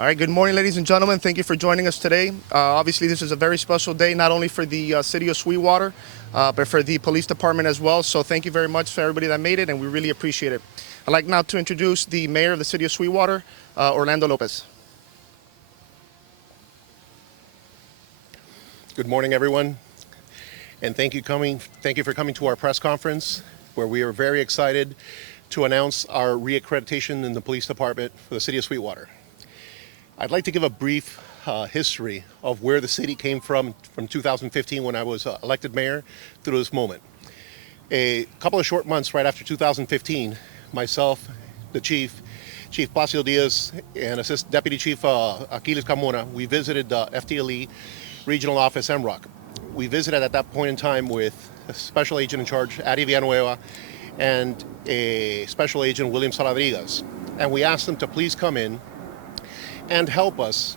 All right, good morning, ladies and gentlemen. Thank you for joining us today. Obviously, this is a very special day, not only for the city of Sweetwater, but for the police department as well. So thank you very much for everybody that made it, and we really appreciate it. I'd like now to introduce the mayor of the city of Sweetwater, Orlando Lopez. Good morning, everyone, and thank you for coming to our press conference, where we are very excited to announce our reaccreditation in the police department for the city of Sweetwater. I'd like to give a brief history of where the city came from 2015 when I was elected mayor through this moment. A couple of short months right after 2015, myself, the Chief Placido Diaz, and Deputy Chief Aquiles Carmona, we visited the FTLE Regional Office, MROC. We visited at that point in time with a Special Agent in Charge, Adi Villanueva, and a Special Agent, William Saladrigas. And we asked them to please come in and help us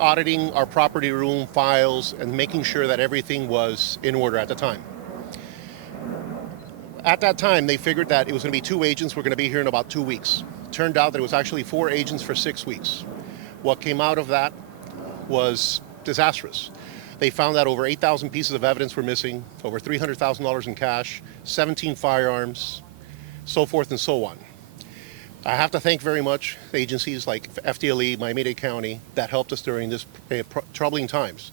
auditing our property room files and making sure that everything was in order at the time. At that time, they figured that it was going to be 2 agents were going to be here in about 2 weeks. Turned out that it was actually 4 agents for 6 weeks. What came out of that was disastrous. They found that over 8,000 pieces of evidence were missing, over $300,000 in cash, 17 firearms, so forth and so on. I have to thank very much agencies like FTLE, Miami-Dade County, that helped us during this troubling times.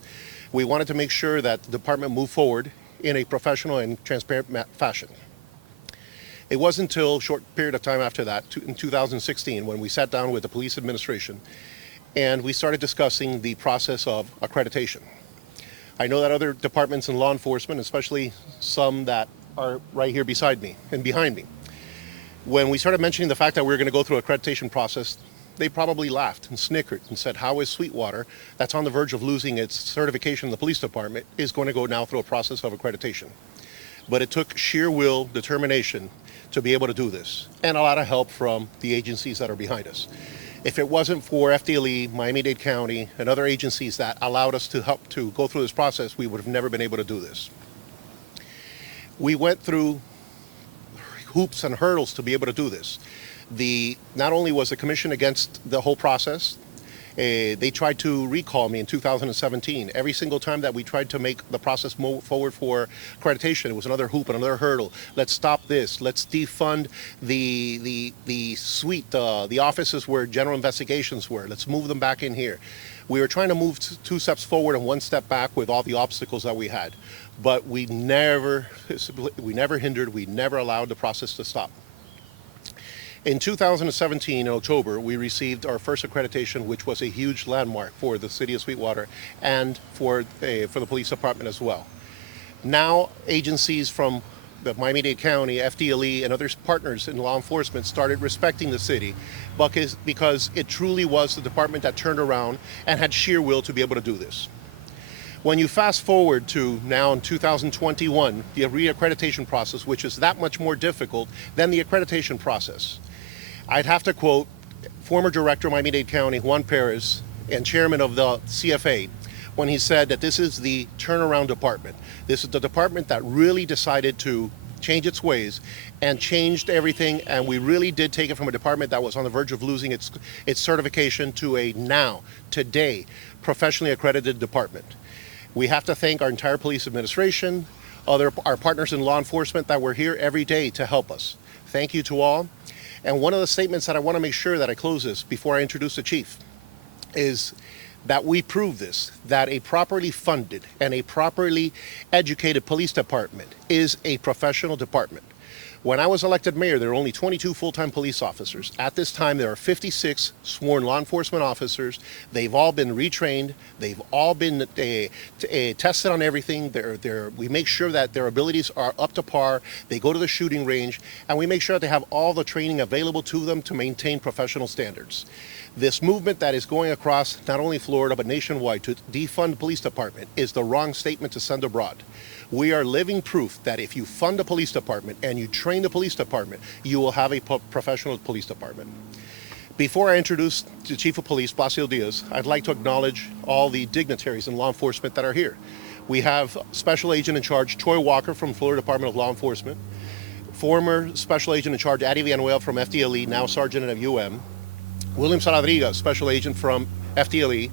We wanted to make sure that the department moved forward in a professional and transparent fashion. It wasn't until a short period of time after that, in 2016, when we sat down with the police administration and we started discussing the process of accreditation. I know that other departments in law enforcement, especially some that are right here beside me and behind me, when we started mentioning the fact that we were going to go through an accreditation process, they probably laughed and snickered and said, how is Sweetwater, that's on the verge of losing its certification in the police department, is going to go now through a process of accreditation? But it took sheer will, determination to be able to do this, and a lot of help from the agencies that are behind us. If it wasn't for FDLE, Miami-Dade County, and other agencies that allowed us to help to go through this process, we would have never been able to do this. We went through hoops and hurdles to be able to do this. Not only was the commission against the whole process, they tried to recall me in 2017. Every single time that we tried to make the process move forward for accreditation, it was another hoop and another hurdle. Let's stop this. Let's defund the suite, the offices where general investigations were. Let's move them back in here. We were trying to move 2 steps forward and 1 step back with all the obstacles that we had. But we never hindered, we never allowed the process to stop. In 2017, in October, we received our first accreditation, which was a huge landmark for the city of Sweetwater and for the police department as well. Now, agencies from the Miami-Dade County, FDLE, and other partners in law enforcement started respecting the city because it truly was the department that turned around and had sheer will to be able to do this. When you fast forward to now in 2021, the reaccreditation process, which is that much more difficult than the accreditation process, I'd have to quote former director of Miami-Dade County, Juan Perez, and chairman of the CFA, when he said that this is the turnaround department. This is the department that really decided to change its ways and changed everything, and we really did take it from a department that was on the verge of losing its certification to a today, professionally accredited department. We have to thank our entire police administration, our partners in law enforcement that were here every day to help us. Thank you to all. And one of the statements that I want to make sure that I close this before I introduce the chief is that we prove this, that a properly funded and a properly educated police department is a professional department. When I was elected mayor, there were only 22 full-time police officers. At this time, there are 56 sworn law enforcement officers. They've all been retrained. They've all been tested on everything. We make sure that their abilities are up to par. They go to the shooting range, and we make sure that they have all the training available to them to maintain professional standards. This movement that is going across not only Florida, but nationwide to defund the police department is the wrong statement to send abroad. We are living proof that if you fund a police department and you train the police department, you will have a professional police department. Before I introduce the Chief of Police, Placido Diaz, I'd like to acknowledge all the dignitaries in law enforcement that are here. We have Special Agent in Charge Troy Walker from Florida Department of Law Enforcement, former Special Agent in Charge Adi Villanueva from FDLE, now Sergeant of UM, William Saladriga, Special Agent from FDLE,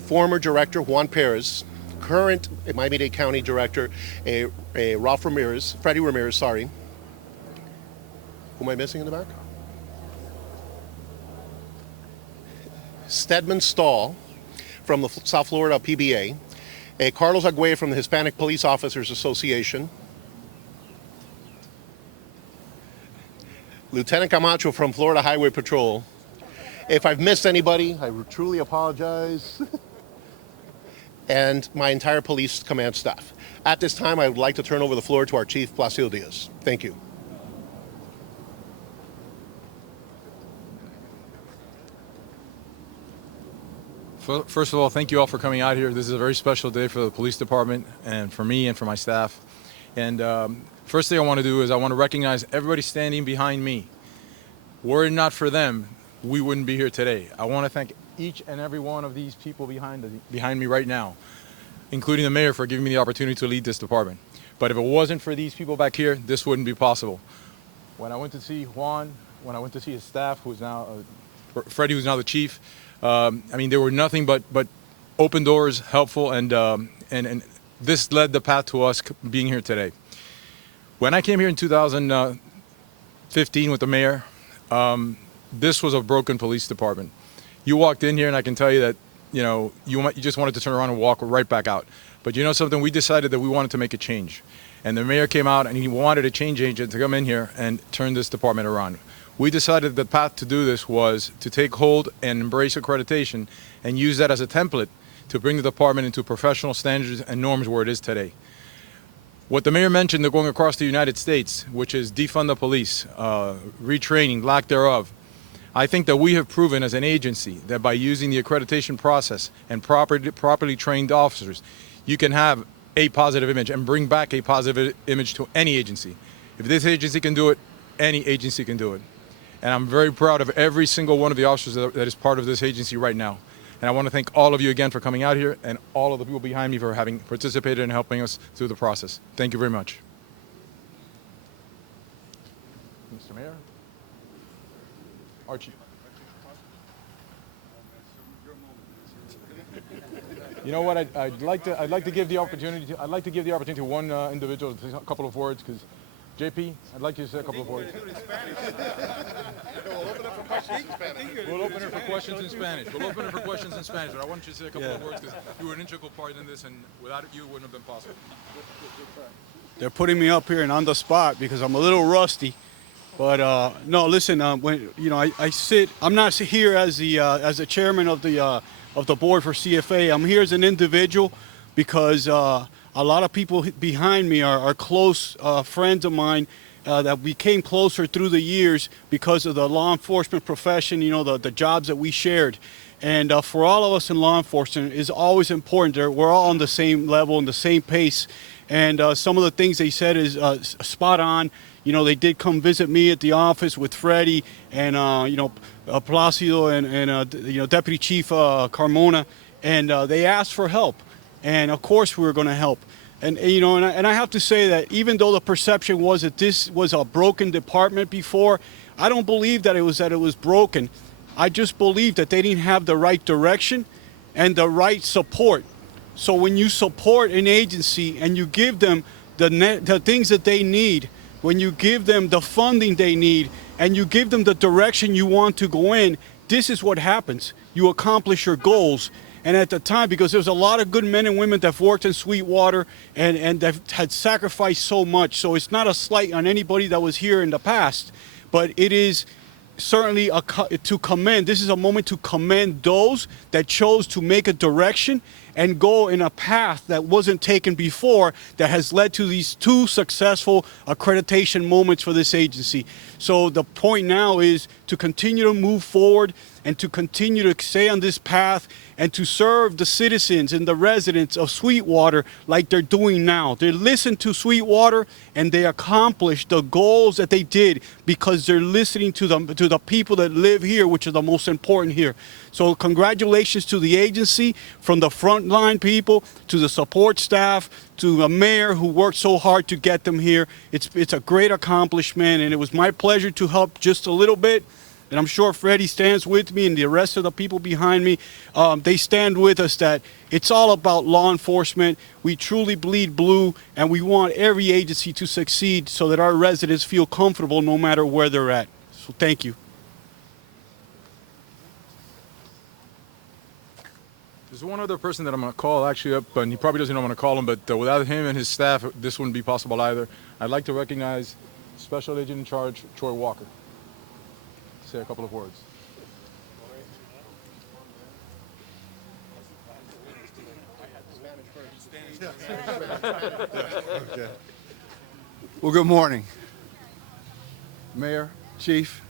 former Director Juan Perez, current Miami-Dade County Director Freddie Ramirez, sorry. Who am I missing in the back? Stedman Stahl from the South Florida PBA, Carlos Agüe from the Hispanic Police Officers Association, Lieutenant Camacho from Florida Highway Patrol. If I've missed anybody, I truly apologize. And my entire police command staff. At this time, I would like to turn over the floor to our Chief, Placido Diaz. Thank you. First of all, thank you all for coming out here. This is a very special day for the police department and for me and for my staff. And first thing I want to do is I want to recognize everybody standing behind me. Were it not for them, we wouldn't be here today. I want to thank each and every one of these people behind me right now, including the mayor for giving me the opportunity to lead this department. But if it wasn't for these people back here, this wouldn't be possible. When I went to see Juan, when I went to see his staff, who's now Freddie, who's now the chief, I mean, there were nothing but open doors, helpful, and this led the path to us being here today. When I came here in 2015 with the mayor, this was a broken police department. You walked in here, and I can tell you that you just wanted to turn around and walk right back out. But you know something? We decided that we wanted to make a change, and the mayor came out and he wanted a change agent to come in here and turn this department around. We decided the path to do this was to take hold and embrace accreditation and use that as a template to bring the department into professional standards and norms where it is today. What the mayor mentioned, they're going across the United States, which is defund the police, retraining, lack thereof. I think that we have proven as an agency that by using the accreditation process and properly trained officers, you can have a positive image and bring back a positive image to any agency. If this agency can do it, any agency can do it. And I'm very proud of every single one of the officers that is part of this agency right now. And I want to thank all of you again for coming out here and all of the people behind me for having participated and helping us through the process. Thank you very much. Mr. Mayor? Archie. You know what? I'd like to give the opportunity to one individual to say a couple of words, because JP, I'd like you to say a couple of words. We'll open it for questions in Spanish. But I want you to say a couple of words because you were an integral part in this, and without it, you wouldn't have been possible. They're putting me up here and on the spot because I'm a little rusty. But no, listen. When I sit, I'm not here as the chairman of the board for CFA. I'm here as an individual because a lot of people behind me are close friends of mine that became closer through the years because of the law enforcement profession, the jobs that we shared. And for all of us in law enforcement, it's always important. We're all on the same level and the same pace. And some of the things they said is spot on. They did come visit me at the office with Freddie and, Placido and Deputy Chief Carmona. And they asked for help. And of course we were going to help. And I have to say that even though the perception was that this was a broken department before, I don't believe that it was broken. I just believe that they didn't have the right direction and the right support. So when you support an agency and you give them the things that they need, when you give them the funding they need, and you give them the direction you want to go in, this is what happens. You accomplish your goals. And at the time, because there's a lot of good men and women that have worked in Sweetwater and that had sacrificed so much. So it's not a slight on anybody that was here in the past, but it is certainly to commend. This is a moment to commend those that chose to make a direction and go in a path that wasn't taken before, that has led to these two successful accreditation moments for this agency. So the point now is to continue to move forward and to continue to stay on this path and to serve the citizens and the residents of Sweetwater like they're doing now. They listened to Sweetwater and they accomplished the goals that they did because they're listening to the people that live here, which is the most important here. So congratulations to the agency, from the frontline people to the support staff to the mayor who worked so hard to get them here. It's a great accomplishment, and it was my pleasure to help just a little bit. and I'm sure Freddie stands with me and the rest of the people behind me, they stand with us that it's all about law enforcement. We truly bleed blue, and we want every agency to succeed so that our residents feel comfortable no matter where they're at. So thank you. There's one other person that I'm going to call actually up, and he probably doesn't know I'm going to call him, but without him and his staff, this wouldn't be possible either. I'd like to recognize Special Agent in Charge, Troy Walker. Say a couple of words. Well, good morning, Mayor, Chief.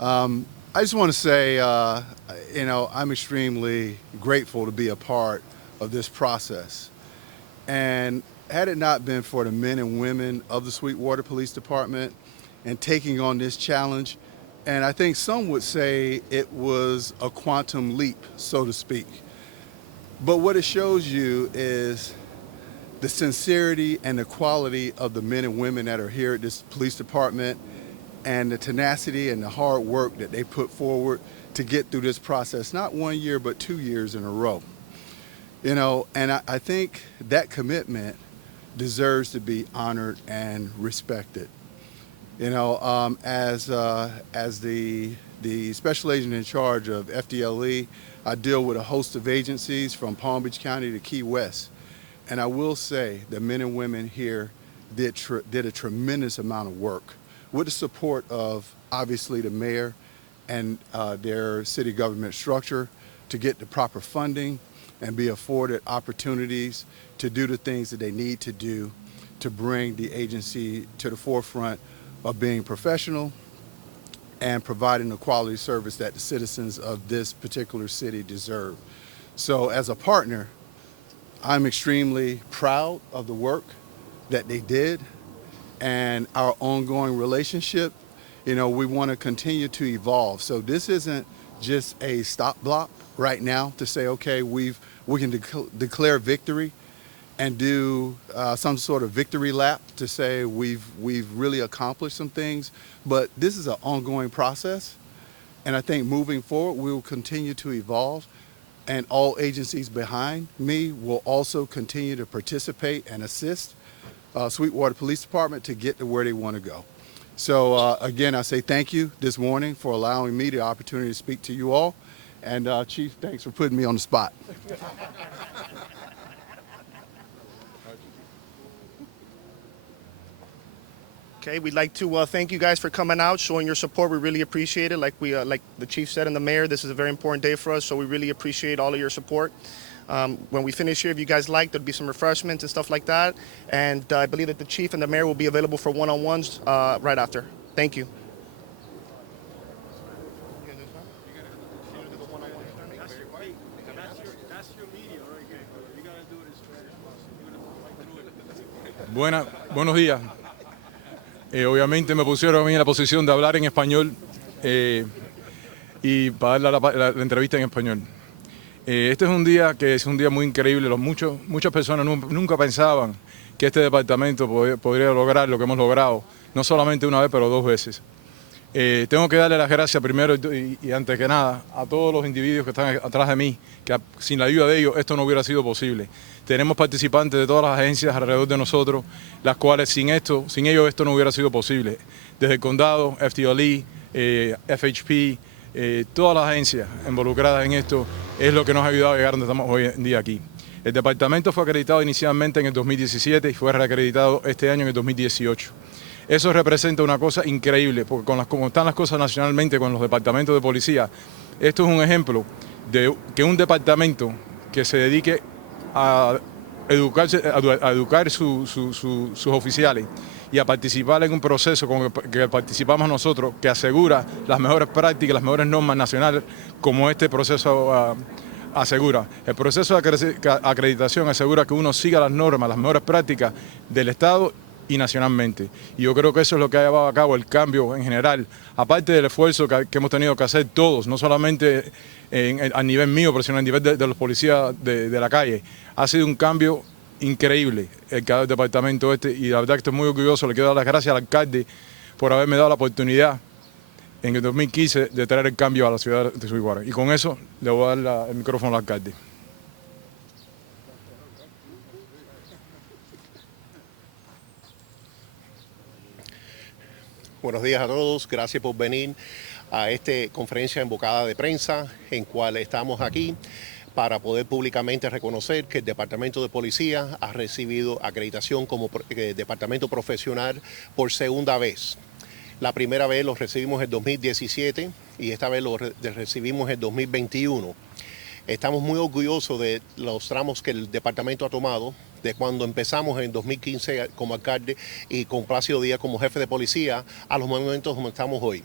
I just want to say, I'm extremely grateful to be a part of this process. And had it not been for the men and women of the Sweetwater Police Department and taking on this challenge, and I think some would say it was a quantum leap, so to speak. But what it shows you is the sincerity and the quality of the men and women that are here at this police department, and the tenacity and the hard work that they put forward to get through this process, not 1 year, but 2 years in a row. And I think that commitment deserves to be honored and respected. As the special agent in charge of FDLE, I deal with a host of agencies from Palm Beach County to Key West. And I will say the men and women here did a tremendous amount of work with the support of, obviously, the mayor and their city government structure to get the proper funding and be afforded opportunities to do the things that they need to do to bring the agency to the forefront of being professional and providing the quality service that the citizens of this particular city deserve. So as a partner, I'm extremely proud of the work that they did and our ongoing relationship. We want to continue to evolve. So this isn't just a stop block right now to say, okay, we can declare victory and do some sort of victory lap to say we've really accomplished some things. But this is an ongoing process. And I think moving forward, we will continue to evolve. And all agencies behind me will also continue to participate and assist Sweetwater Police Department to get to where they want to go. So again, I say thank you this morning for allowing me the opportunity to speak to you all. And Chief, thanks for putting me on the spot. Okay, we'd like to thank you guys for coming out, showing your support. We really appreciate it. Like the chief said and the mayor, this is a very important day for us, so we really appreciate all of your support. When we finish here, if you guys like, there'll be some refreshments and stuff like that. And I believe that the chief and the mayor will be available for one-on-ones right after. Thank you. Buenos días. Obviamente me pusieron a mí en la posición de hablar en español y para dar la entrevista en español. Este es un día que es un día muy increíble. Muchas personas nunca pensaban que este departamento podría lograr lo que hemos logrado, no solamente una vez, pero 2 veces. Tengo que darle las gracias primero y antes que nada a todos los individuos que están atrás de mí, que sin la ayuda de ellos esto no hubiera sido posible. Tenemos participantes de todas las agencias alrededor de nosotros, las cuales sin ellos esto no hubiera sido posible. Desde el condado, FDLE, FHP, todas las agencias involucradas en esto es lo que nos ha ayudado a llegar donde estamos hoy en día aquí. El departamento fue acreditado inicialmente en el 2017 y fue reacreditado este año en el 2018. Eso representa una cosa increíble, porque como están las cosas nacionalmente con los departamentos de policía, esto es un ejemplo de que un departamento que se dedique a educar sus oficiales y a participar en un proceso con el que participamos nosotros, que asegura las mejores prácticas, las mejores normas nacionales, como este proceso asegura. El proceso de acreditación asegura que uno siga las normas, las mejores prácticas del Estado y nacionalmente. Y yo creo que eso es lo que ha llevado a cabo el cambio en general, aparte del esfuerzo que hemos tenido que hacer todos, no solamente a nivel mío, pero sino a nivel de los policías de la calle. Ha sido un cambio increíble el que ha dado el departamento y la verdad que estoy muy orgulloso. Le quiero dar las gracias al alcalde por haberme dado la oportunidad en el 2015 de traer el cambio a la ciudad de Sweetwater. Y con eso le voy a dar el micrófono al alcalde. Buenos días a todos, gracias por venir a esta conferencia invocada de prensa en cual estamos aquí para poder públicamente reconocer que el Departamento de Policía ha recibido acreditación como departamento profesional por segunda vez. La primera vez lo recibimos en 2017 y esta vez lo recibimos en 2021. Estamos muy orgullosos de los tramos que el departamento ha tomado, de cuando empezamos en 2015 como alcalde y con Plácido Díaz como jefe de policía, a los momentos donde estamos hoy.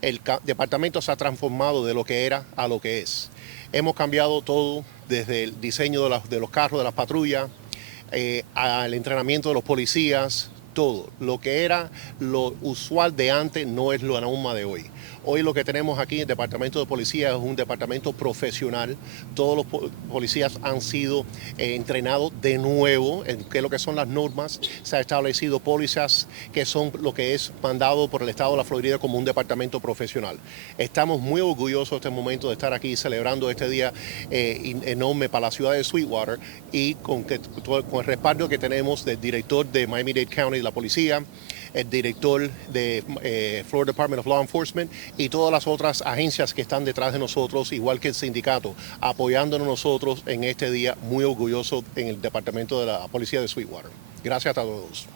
El departamento se ha transformado de lo que era a lo que es. Hemos cambiado todo, desde el diseño de los carros, de las patrullas, al entrenamiento de los policías, todo. Lo que era lo usual de antes no es lo norma de hoy. Hoy lo que tenemos aquí en el Departamento de Policía es un departamento profesional. Todos los policías han sido entrenados de nuevo en qué es lo que son las normas. Se ha establecido pólizas que son lo que es mandado por el Estado de la Florida como un departamento profesional. Estamos muy orgullosos en este momento de estar aquí celebrando este día enorme para la ciudad de Sweetwater y con el respaldo que tenemos del director de Miami-Dade County de la policía, el director de Florida Department of Law Enforcement y todas las otras agencias que están detrás de nosotros, igual que el sindicato, apoyándonos nosotros en este día muy orgulloso en el Departamento de la Policía de Sweetwater. Gracias a todos.